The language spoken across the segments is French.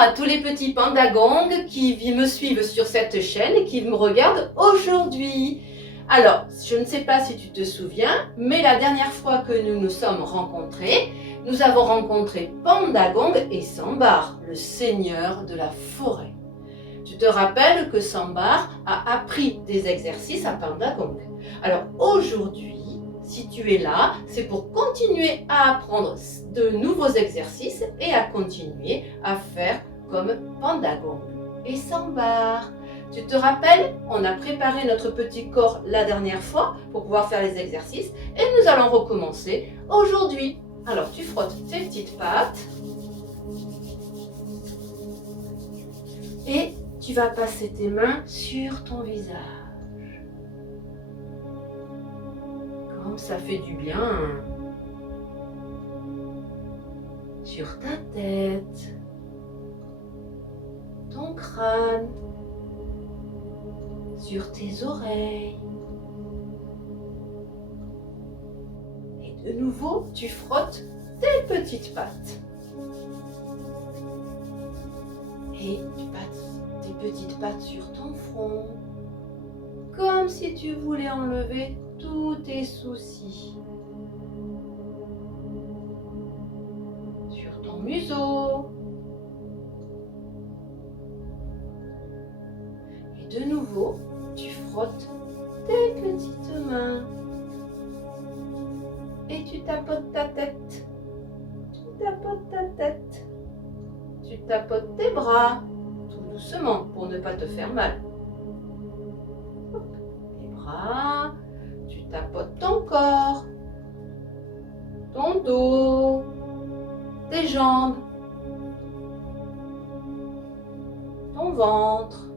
à tous les petits pandagongs qui me suivent sur cette chaîne et qui me regardent aujourd'hui. Alors, je ne sais pas si tu te souviens, mais la dernière fois que nous nous sommes rencontrés, nous avons rencontré Pandagong et Sambar, le seigneur de la forêt. Tu te rappelles que Sambar a appris des exercices à Pandagong. Alors aujourd'hui, si tu es là, c'est pour continuer à apprendre de nouveaux exercices et à continuer à faire comme Pandagong et Sambar. Tu te rappelles, on a préparé notre petit corps la dernière fois pour pouvoir faire les exercices et nous allons recommencer aujourd'hui. Alors tu frottes tes petites pattes et tu vas passer tes mains sur ton visage. Comme ça fait du bien. Sur ta tête, ton crâne, sur tes oreilles. Et de nouveau, tu frottes tes petites pattes. Et tu passes tes petites pattes sur ton front, comme si tu voulais enlever tous tes soucis. Sur ton museau. Et de nouveau, tu frottes tes petites mains. Et tu tapotes ta tête. Tu tapotes ta tête. Tu tapotes tes bras, tout doucement pour ne pas te faire mal. Hop, les bras, tu tapotes ton corps, ton dos, tes jambes, ton ventre.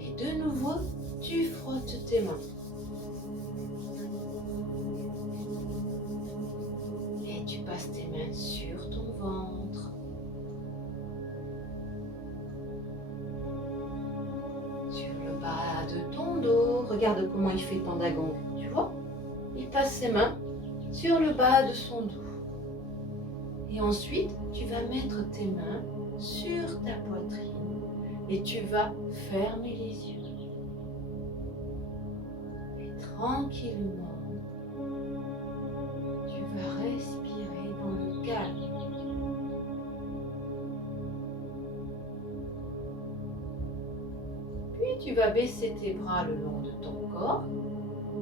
Et de nouveau, tu frottes tes mains. Et tu passes tes mains sur ton ventre. Sur le bas de ton dos. Regarde comment il fait Pandagong. Tu vois? Il passe ses mains sur le bas de son dos. Et ensuite, tu vas mettre tes mains sur ta poitrine. Et tu vas fermer les yeux. Et tranquillement, tu vas respirer dans le calme. Puis tu vas baisser tes bras le long de ton corps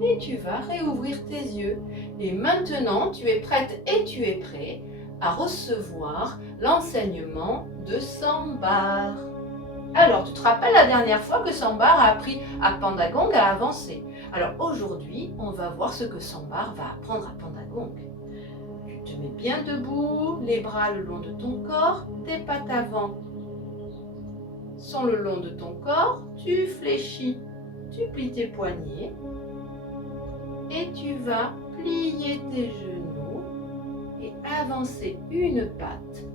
et tu vas réouvrir tes yeux. Et maintenant, tu es prête et tu es prêt à recevoir l'enseignement de Sambar. Alors, tu te rappelles la dernière fois que Sambar a appris à Pandagong à avancer. Alors aujourd'hui, on va voir ce que Sambar va apprendre à Pandagong. Tu te mets bien debout, les bras le long de ton corps, tes pattes avant sont le long de ton corps, tu fléchis, tu plies tes poignets et tu vas plier tes genoux et avancer une patte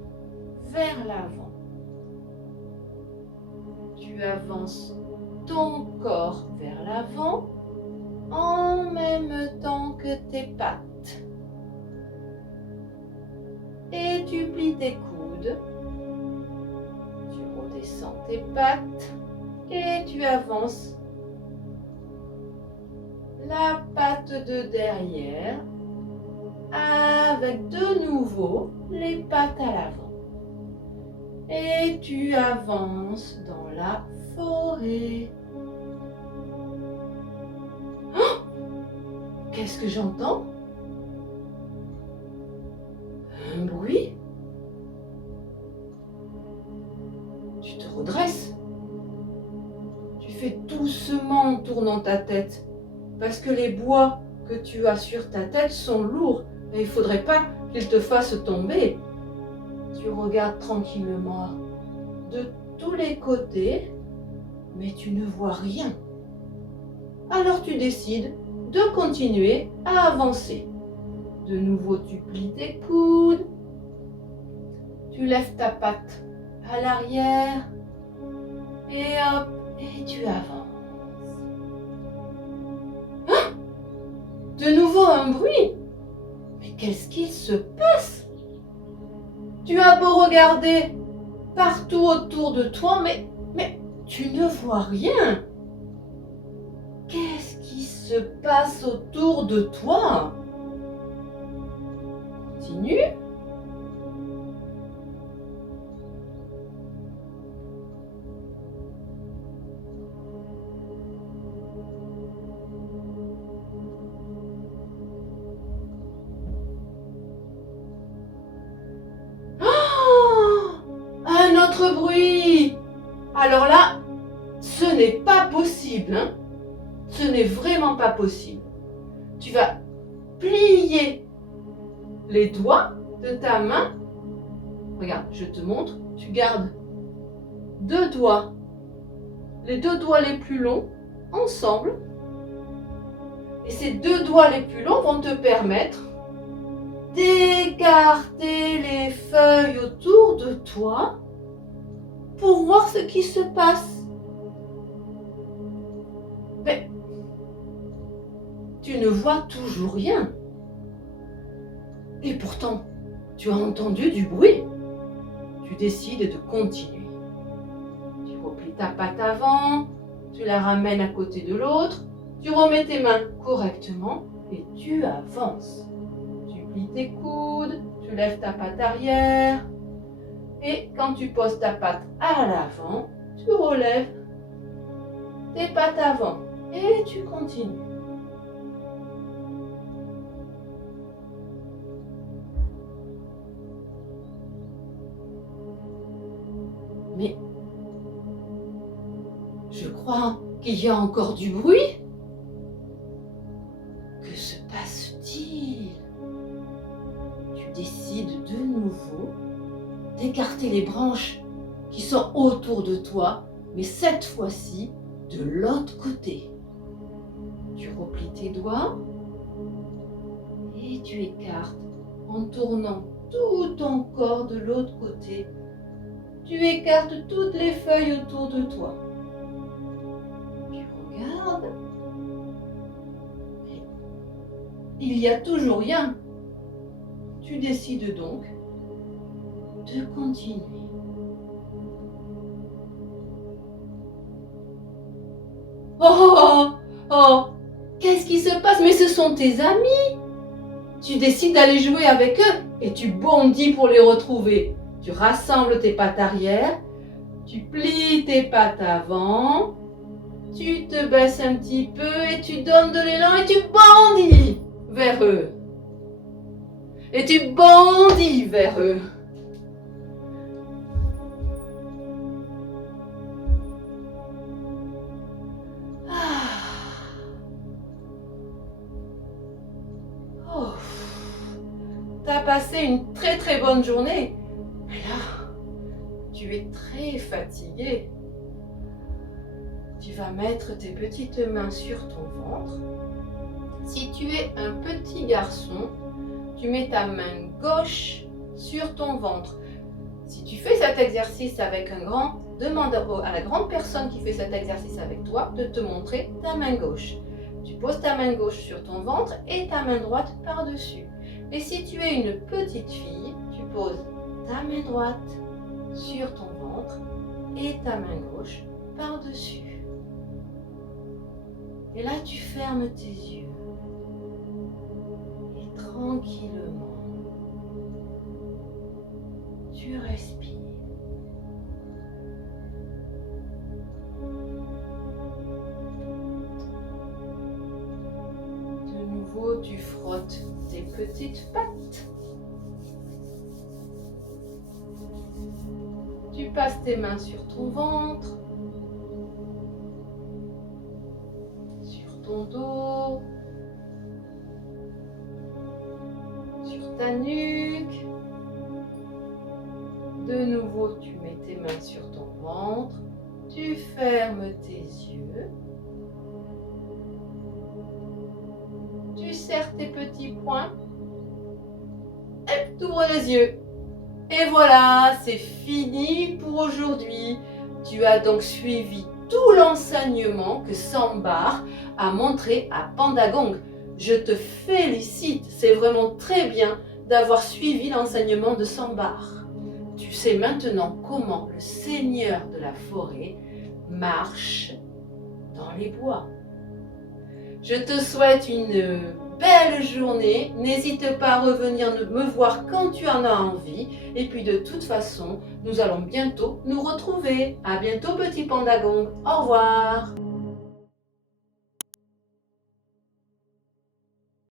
vers l'avant. Tu avances ton corps vers l'avant en même temps que tes pattes. Et tu plies tes coudes. Tu redescends tes pattes et tu avances la patte de derrière avec de nouveau les pattes à l'avant. Et tu avances dans la forêt. Oh! Qu'est-ce que j'entends? Un bruit? Tu te redresses. Tu fais doucement en tournant ta tête parce que les bois que tu as sur ta tête sont lourds et il ne faudrait pas qu'ils te fassent tomber. Tu regardes tranquillement de tous les côtés, mais tu ne vois rien. Alors tu décides de continuer à avancer. De nouveau, tu plies tes coudes, tu lèves ta patte à l'arrière et hop, et tu avances. Ah! De nouveau un bruit. Mais qu'est-ce qu'il se passe? Tu as beau regarder, partout autour de toi, mais tu ne vois rien. Qu'est-ce qui se passe autour de toi? Continue. Oh, un autre bruit. Alors là, ce n'est pas possible, hein? Ce n'est vraiment pas possible. Tu vas plier les doigts de ta main. Regarde, je te montre. Tu gardes deux doigts, les deux doigts les plus longs, ensemble. Et ces deux doigts les plus longs vont te permettre d'écarter les feuilles autour de toi pour voir ce qui se passe. Mais tu ne vois toujours rien. Et pourtant, tu as entendu du bruit. Tu décides de continuer. Tu replies ta patte avant, tu la ramènes à côté de l'autre, tu remets tes mains correctement et tu avances. Tu plies tes coudes, tu lèves ta patte arrière et quand tu poses ta patte à l'avant, tu relèves tes pattes avant et tu continues. Mais je crois qu'il y a encore du bruit. Que se passe-t-il? Tu décides de nouveau d'écarter les branches qui sont autour de toi, mais cette fois-ci de l'autre côté. Tu replies tes doigts et tu écartes en tournant tout ton corps de l'autre côté. Tu écartes toutes les feuilles autour de toi. Tu regardes. Mais il n'y a toujours rien. Tu décides donc de continuer. Oh, oh, qu'est-ce qui se passe? Mais ce sont tes amis. Tu décides d'aller jouer avec eux et tu bondis pour les retrouver. Tu rassembles tes pattes arrière, tu plies tes pattes avant, tu te baisses un petit peu et tu donnes de l'élan et tu bondis vers eux. Et tu bondis vers eux. Oh. T'as passé une très très bonne journée. Mais là, tu es très fatigué. Tu vas mettre tes petites mains sur ton ventre. Si tu es un petit garçon, tu mets ta main gauche sur ton ventre. Si tu fais cet exercice avec un grand, demande à la grande personne qui fait cet exercice avec toi de te montrer ta main gauche. Tu poses ta main gauche sur ton ventre et ta main droite par-dessus. Et si tu es une petite fille, tu poses ta main droite sur ton ventre et ta main gauche par-dessus. Et là, tu fermes tes yeux. Et tranquillement, tu respires. De nouveau, tu frottes tes petites pattes. Tu passes tes mains sur ton ventre, sur ton dos, sur ta nuque. De nouveau, tu mets tes mains sur ton ventre, tu fermes tes yeux, tu serres tes petits poings et tu ouvres les yeux. Et voilà, c'est fini pour aujourd'hui. Tu as donc suivi tout l'enseignement que Sambar a montré à Pandagong. Je te félicite, c'est vraiment très bien d'avoir suivi l'enseignement de Sambar. tu sais maintenant comment le seigneur de la forêt marche dans les bois. Je te souhaite une belle journée. N'hésite pas à revenir me voir quand tu en as envie. Et puis de toute façon, nous allons bientôt nous retrouver. À bientôt, petit Panda Gong. Au revoir.